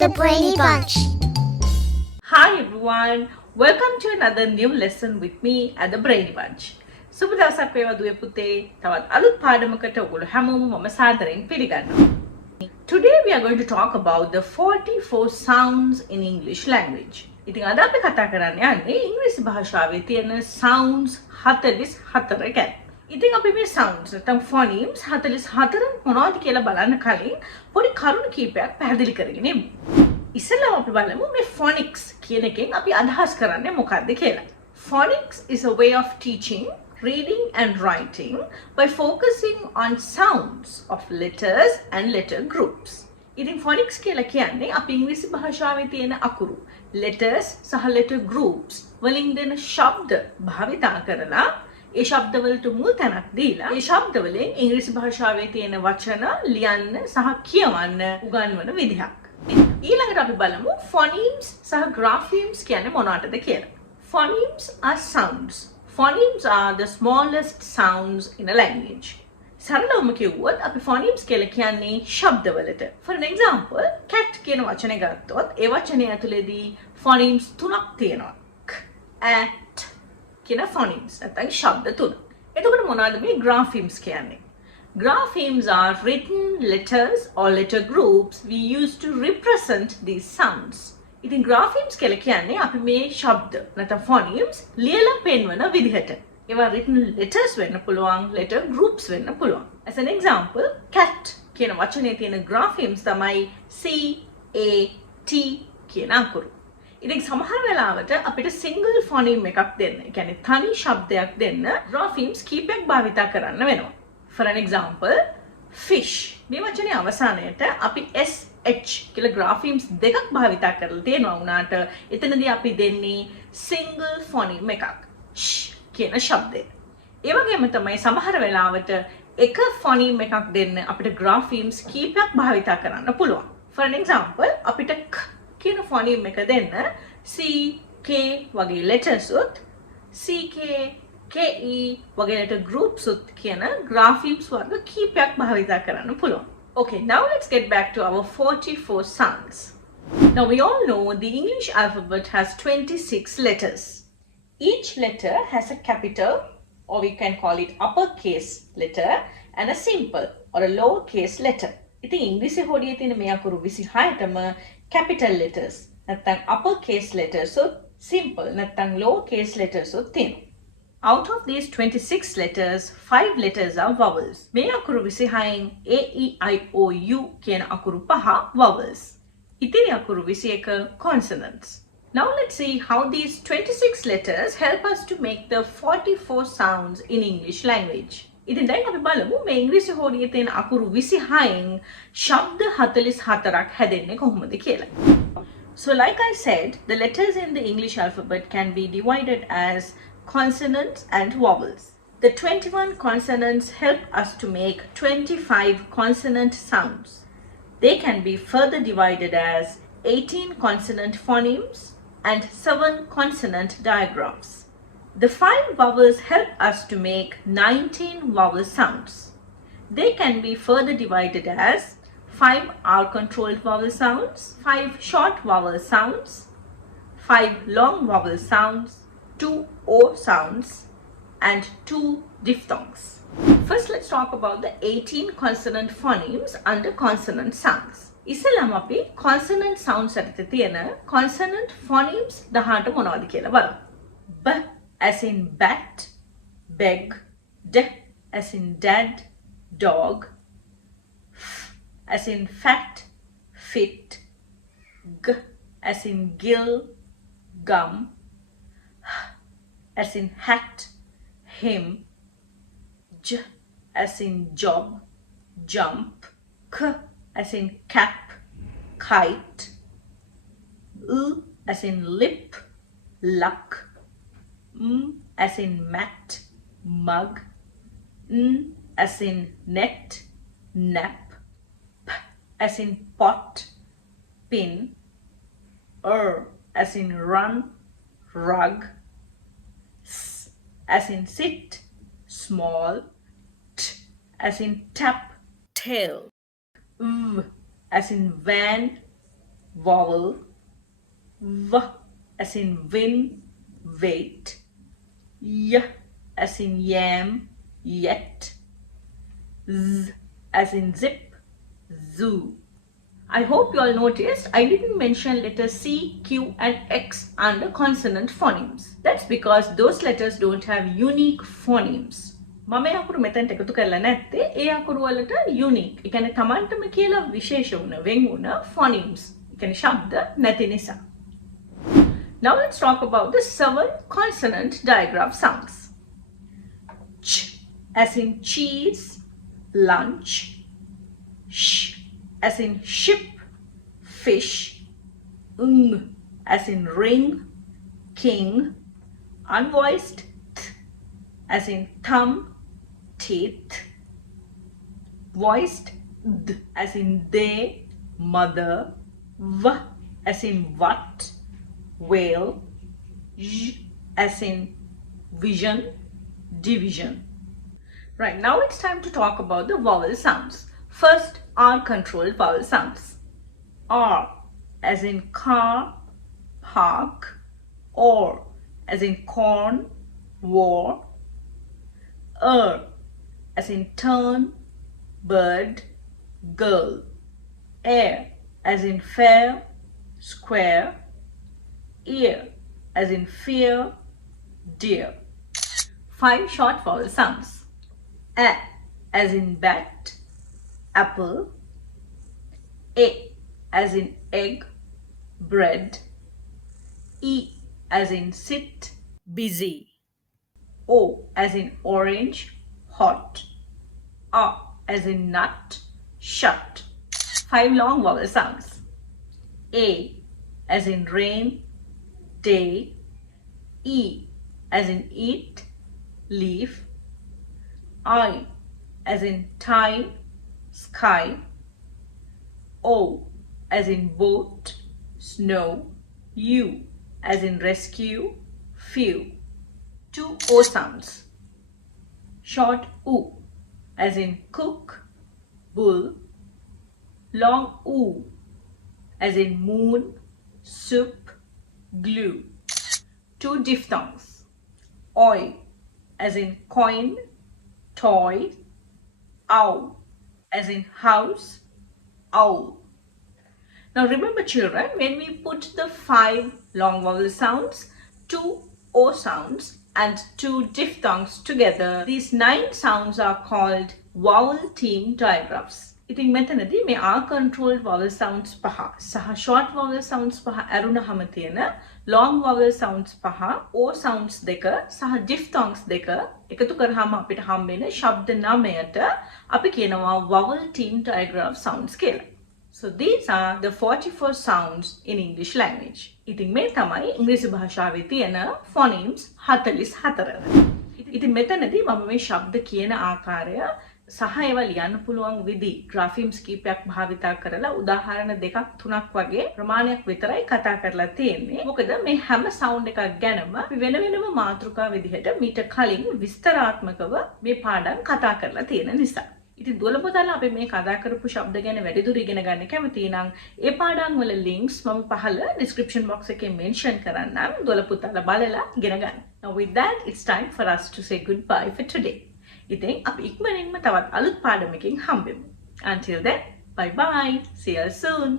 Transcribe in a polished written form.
The Brainy Bunch. Hi everyone, welcome to another new lesson with me at the Brainy Bunch. සුබ දවසක් වේවා දුවේ පුතේ. තවත් අලුත් පාඩමකට ඔයගොල්ලෝ හැමෝම මම සාදරයෙන් පිළිගන්නවා. Today we are going to talk about the 44 sounds in English language. ඉතින් අද අපි කතා කරන්න යන්නේ ඉංග්‍රීසි භාෂාවේ තියෙන sounds 44 ගැන. ඉතින් අපි මේ sounds නැත්නම් phonemes 44 මොනවද කියලා බලන්න කලින් පොඩි කරුණු කීපයක් පැහැදිලි කරගෙන ඉමු. ඉස්සෙල්ලාම අපි බලමු මේ phonics කියන එකෙන් අපි අදහස් කරන්නේ මොකක්ද කියලා. Phonics is a way of teaching reading and writing by focusing on sounds of letters and letter groups. ඉතින් phonics කියලා කියන්නේ අපි ඉංග්‍රීසි භාෂාවේ තියෙන අකුරු letters සහ letter groups වලින් දෙන ශබ්ද භාවිතා කරලා ඒ ශබ්දවලට මුල් තැනක් දීලා ඒ ශබ්දවලින් ඉංග්‍රීසි භාෂාවේ තියෙන වචන ලියන්න සහ කියවන්න උගන්වන විදිහක්. ඊළඟට අපි බලමු phonemes සහ graphemes කියන්නේ මොනවටද කියලා. Phonemes are sounds. Phonemes are the smallest sounds in a language. සරලවම කිව්වොත් අපි phonemes කියලා කියන්නේ ශබ්දවලට. For an example, cat කියන වචනේ ගත්තොත් ඒ වචනේ ඇතුලේදී phonemes තුනක් තියෙනවා. k, at කියන phonemes නැත්නම් ශබ්ද තුන. එතකොට මොනවද මේ graphemes කියන්නේ? Graphemes are written letters or letter groups we use to represent these sounds. ඉතින් graphemes කියලා කියන්නේ අපි මේ ශබ්ද නැත්නම් phonemes ලියලා පෙන්වන විදිහට. ඒවා written letters වෙන්න පුළුවන්, letter groups වෙන්න පුළුවන්. As an example, cat කියන වචනේ තියෙන graphemes තමයි C, A, T කියන අකුරු. ඉතින් සමහර වෙලාවට අපිට single phoneme එකක් දෙන්න, ඒ කියන්නේ තනි ශබ්දයක් දෙන්න graphemes කීපයක් භාවිතා කරන්න වෙනවා. For an example, fish. මේ වචනේ අවසානයේට අපි SH කියලා graphemes දෙකක් භාවිතා කරලා තියෙනවා වුණාට එතනදී අපි දෙන්නේ single phoneme එකක්. sh කියන ශබ්දය. ඒ වගේම තමයි සමහර වෙලාවට එක phoneme එකක් දෙන්න අපිට graphemes කීපයක් භාවිතා කරන්න පුළුවන්. For an example, අපිට k කියන phoneme එක දෙන්න C, K වගේ letters උත් CK KE වගේ letter groups උත් කියන graphemes වර්ග කීපයක් භාවිතා කරන්න පුළුවන්. Okay, now let's get back to our 44 sounds. Now we all know the English alphabet has 26 letters. Each letter has a capital, or we can call it uppercase letter, and a simple or a lowercase letter. ඉතින් ඉංග්‍රීසි හොඩියේ තියෙන මේ අකුරු 26ටම capital letters නැත්නම් uppercase letters උත් simple නැත්නම් lowercase letters උත් තියෙනවා. Out of these 26 letters, 5 letters are vowels. මේ අකුරු 26න් A, E, I, O, U කියන අකුරු 5 vowels. ඉතිරි අකුරු 21 consonants. Now let's see how these 26 letters help us to make the 44 sounds in English language. ඉතින් දැන් අපි බලමු මේ ඉංග්‍රීසි හොඩියේ තියෙන අකුරු 26න් ශබ්ද 44ක් හැදෙන්නේ කොහොමද කියලා. So like I said, the letters in the English alphabet can be divided as consonants and vowels. The 21 consonants help us to make 25 consonant sounds. They can be further divided as 18 consonant phonemes and 7 consonant diagrams. The 5 vowels help us to make 19 vowel sounds. They can be further divided as 5 R-controlled vowel sounds, 5 short vowel sounds, 5 long vowel sounds, 2 O sounds, and 2 diphthongs. First, let's talk about the 18 consonant phonemes under consonant sounds. ඉස්සෙල්ලාම අපි consonant sounds අතර තියෙන consonant phonemes 18ට මොනවද කියලා බලමු. B as in bat, beg, D as in dad, dog, F as in fat, fit, G as in gill, gum, H as in hat, him, J as in job, jump, K as in cap, kite, L as in lip, luck, M as in mat, mug, N as in net, nap, P as in pot, pin, as in run, rug, S as in sit, small, T as in tap, tail, V as in van, vowel, v as in win, wait, y as in yam, yet, z as in zip, zoo. I hope you all noticed I didn't mention letters C, Q and X under consonant phonemes. That's because those letters don't have unique phonemes. මම ඒ අකුරු මෙතනට එකතු කරලා නැත්තේ ඒ අකුරු වලට unique. ඒ කියන්නේ Tamanටම කියලා විශේෂ වුණ වෙන් වුණ phonemes. ඒ කියන්නේ ශබ්ද නැති නිසා. Now let's talk about the 7 consonant digraph sounds. Ch as in cheese, lunch. Sh as in ship, fish. Ng as in ring, king. Unvoiced th as in thumb, teeth. Voiced d as in they, mother. V as in what, whale. J as in vision, division. Right, now it's time to talk about the vowel sounds. First, R-controlled vowel sounds. R as in car, park. Or as in corn, war. As in turn, bird, girl. Air as in fair, square. Ear as in fear, deer. 5 short vowel sounds. A as in bat, apple. A as in egg, bread. E as in sit, busy. O as in orange, hot. R as in nut, shut. 5 long vowel sounds. A as in rain, day. E as in eat, leaf. I as in time, sky. O as in boat, snow. U as in rescue, few. 2 O sounds. Short U as in cook, bull. Long U as in moon, soup, glue. 2 diphthongs. Oi as in coin, toy. Ow as in house, owl. Now remember children, when we put the 5 long vowel sounds, 2 O sounds and 2 diphthongs together, these 9 sounds are called vowel theme digraphs. ඉතින් මෙතනදී මේ R-controlled vowel sounds 5 සහ short vowel sounds 5 ඇරුණහම තියෙන long vowel sounds 5, O sounds 2 සහ diphthongs 2 එකතු කරාම අපිට හම්බෙන ශබ්ද 9ට අපි කියනවා vowel theme digraph sounds කියලා. So these are the 44 sounds in English language. ඉතින් මේ තමයි ඉංග්‍රීසි භාෂාවේ තියෙන phonemes 44. ඉතින් මෙතනදී මම මේ ශබ්ද කියන ආකාරය සහ ඒවා ලියන්න පුළුවන් විදි graphemes කීපයක් භාවිතා කරලා උදාහරණ 2ක් 3ක් වගේ ප්‍රමාණයක් විතරයි කතා කරලා තියෙන්නේ. මොකද මේ හැම sound එකක් ගැනම අපි වෙන වෙනම මාතෘකා විදිහට මීට කලින් විස්තරාත්මකව මේ පාඩම් කතා කරලා තියෙන නිසා. ඉතින් දුවල පුතාලා අපි මේ කතා කරපු ශබ්ද ගැන වැඩිදුර ඉගෙන ගන්න කැමති නම් ඒ පාඩම් වල links මම පහළ description box එකේ mention කරන්නම්. දුවල පුතාලා බලලා ඉගෙන ගන්න. Now with that, it's time for us to say goodbye for today. ඉතින් අපි ඉක්මනින්ම තවත් අලුත් පාඩමකින් හම්බෙමු. Until then, bye bye. See you soon.